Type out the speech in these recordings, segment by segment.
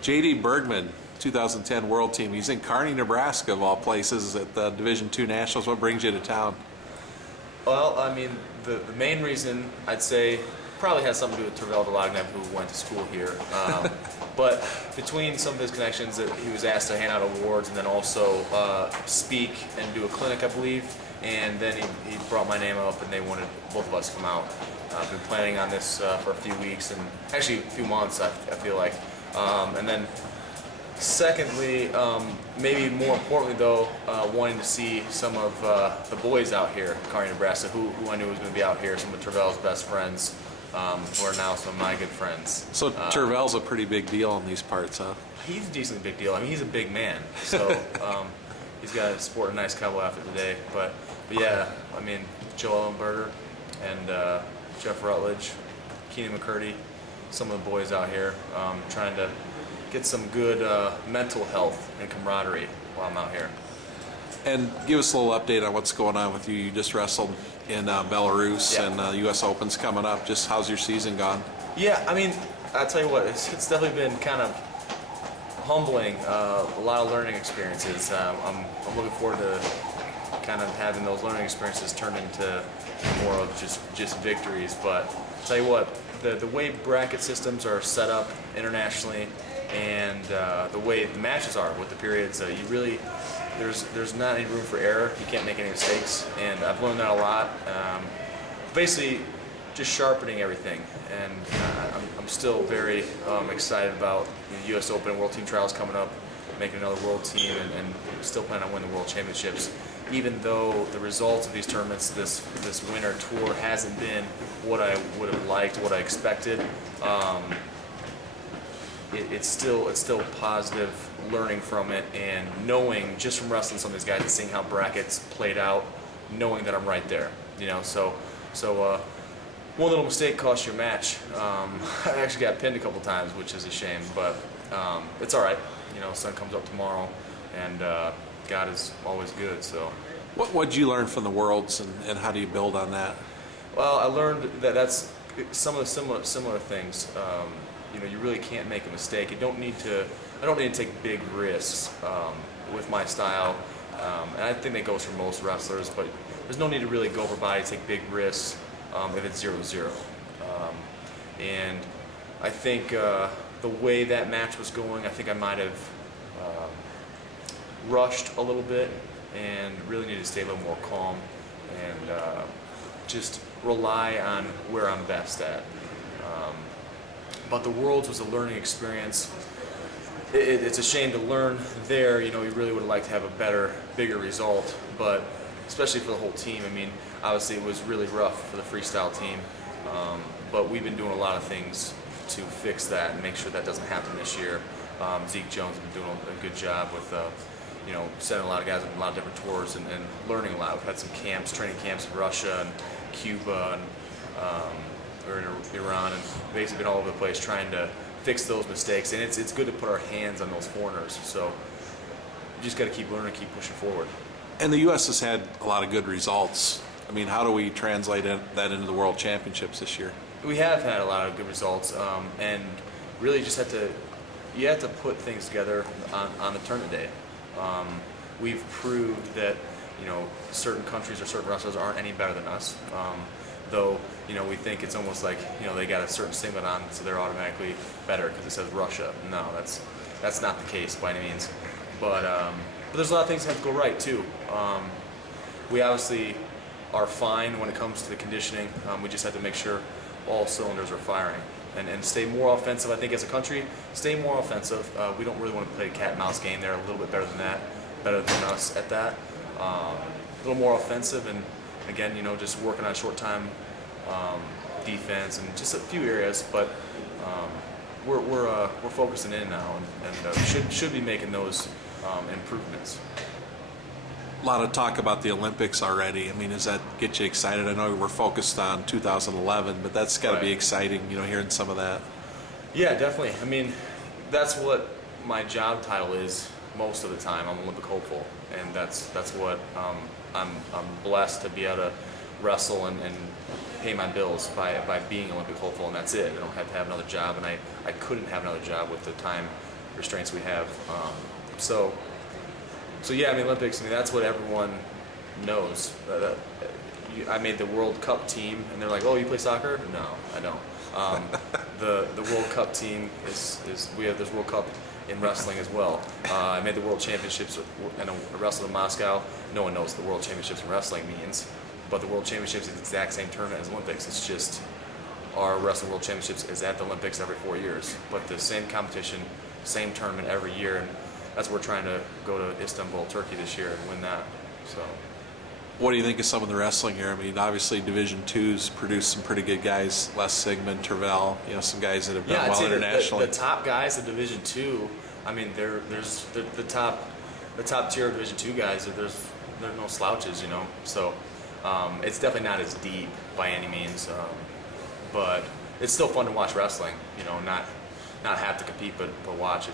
J.D. Bergman, 2010 World Team. He's in Kearney, Nebraska, of all places, at the Division II Nationals. What brings you to town? Well, I mean, the main reason I'd say probably has something to do with Tervel Delagnev, who went to school here. But between some of his connections, that he was asked to hand out awards and then also speak and do a clinic, I believe. And then he brought my name up, and they wanted both of us to come out. I've been planning on this for a few weeks, and actually a few months, I feel like. And then secondly, maybe more importantly though, wanting to see some of the boys out here in Kearney, Nebraska, who I knew was going to be out here, some of Tervel's best friends, who are now some of my good friends. So Tervel's a pretty big deal in these parts, huh? He's a decently big deal. I mean, he's a big man, so he's got to sport a nice cowboy outfit today. But yeah, I mean, Joe Ellenberger and Jeff Rutledge, Keenan McCurdy, some of the boys out here, trying to get some good mental health and camaraderie while I'm out here. And give us a little update on what's going on with you. You just wrestled in Belarus, Yeah. and the U.S. Open's coming up. Just how's your season gone? Yeah, I mean, I'll tell you what, it's definitely been kind of humbling, a lot of learning experiences. I'm looking forward to kind of having those learning experiences turn into more of just victories. But I'll tell you what, the way bracket systems are set up internationally, and the way the matches are with the periods, you really, there's not any room for error. You can't make any mistakes, and I've learned that a lot. Basically, just sharpening everything, and I'm still very excited about the U.S. Open World Team Trials coming up, making another World Team, and still planning on winning the World Championships. Even though the results of these tournaments, this winter tour, hasn't been what I would have liked, what I expected. It's still positive learning from it, and knowing just from wrestling some of these guys and seeing how brackets played out, knowing that I'm right there. You know, so one little mistake cost you a match. I actually got pinned a couple times, which is a shame, but it's all right. You know, sun comes up tomorrow, and God is always good. So, What did you learn from the Worlds, and how do you build on that? well, I learned that's some of the similar things. You know, you really can't make a mistake. I don't need to take big risks with my style, and I think that goes for most wrestlers. But there's no need to really go for body, take big risks if it's 0-0. And I think the way that match was going, I think I might have rushed a little bit, and really needed to stay a little more calm and just rely on where I'm best at. But the Worlds was a learning experience. It's a shame to learn there. You know, you really would have liked to have a better, bigger result, but especially for the whole team. I mean, obviously it was really rough for the freestyle team, but we've been doing a lot of things to fix that and make sure that doesn't happen this year. Zeke Jones has been doing a good job with, you know, sending a lot of guys on a lot of different tours and learning a lot. We've had some camps, training camps in Russia and Cuba and or in Iran, and basically been all over the place trying to fix those mistakes. And it's good to put our hands on those foreigners. So you just got to keep learning, keep pushing forward. And the U.S. has had a lot of good results. I mean, how do we translate that into the World Championships this year? We have had a lot of good results, and really just you have to put things together on the tournament day. We've proved that, you know, certain countries or certain wrestlers aren't any better than us. Though, you know, we think it's almost like, you know, they got a certain singlet on, so they're automatically better because it says Russia. No, that's not the case by any means. But there's a lot of things that have to go right too. We obviously are fine when it comes to the conditioning. We just have to make sure all cylinders are firing and stay more offensive. I think as a country, stay more offensive. We don't really want to play a cat and mouse game. They're a little bit better than that, better than us at that. A little more offensive, and again, you know, just working on short time defense and just a few areas, but we're focusing in now, and should be making those improvements. A lot of talk about the Olympics already. I mean, does that get you excited? I know we're focused on 2011, but that's got to be exciting, you know, hearing some of that. Yeah, definitely. I mean, that's what my job title is most of the time. I'm an Olympic hopeful, and that's what I'm blessed to be able to wrestle and pay my bills by being Olympic hopeful, and that's it. I don't have to have another job, and I couldn't have another job with the time restraints we have. So yeah, I mean, Olympics. I mean, that's what everyone knows. I made the World Cup team, and they're like, "Oh, you play soccer?" No, I don't. The World Cup team there's World Cup in wrestling as well. I made the World Championships and I wrestled in Moscow. No one knows what the World Championships in wrestling means, but the World Championships is the exact same tournament as Olympics. It's just our Wrestling World Championships is at the Olympics every 4 years, but the same competition, same tournament every year, and that's where we're trying to go to Istanbul, Turkey this year and win that. So. What do you think of some of the wrestling here? I mean, obviously Division II's produced some pretty good guys. Les Sigmund, Tervel, some guys that have done well internationally. The top guys of Division II, I mean, there's the top tier of Division II guys. There's no slouches, So it's definitely not as deep by any means, but it's still fun to watch wrestling. Not have to compete, but watch.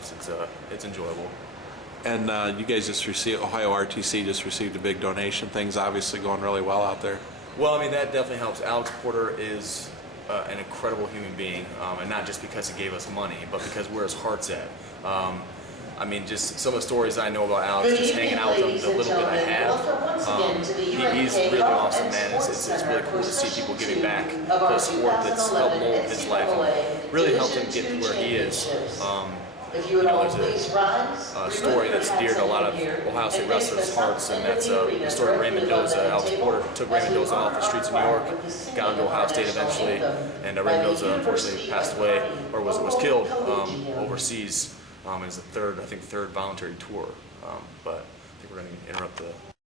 It's enjoyable. And you guys Ohio RTC just received a big donation. Things obviously going really well out there. Well, I mean, that definitely helps. Alex Porter is an incredible human being, and not just because he gave us money, but because where his heart's at. I mean, just some of the stories I know about Alex, just hanging out with him the little bit I have. He's really awesome, man. It's really cool to see people giving back to a sport that's helped mold his life and really helped him get to where he is. There's a story that's dear to a lot of Ohio State wrestlers' hearts, and that's the story of Ray Mendoza. Alex Porter took Ray Mendoza off the streets of New York, got into Ohio State eventually, and Ray Mendoza unfortunately passed away, or was killed overseas. It's the third voluntary tour. But I think we're going to interrupt the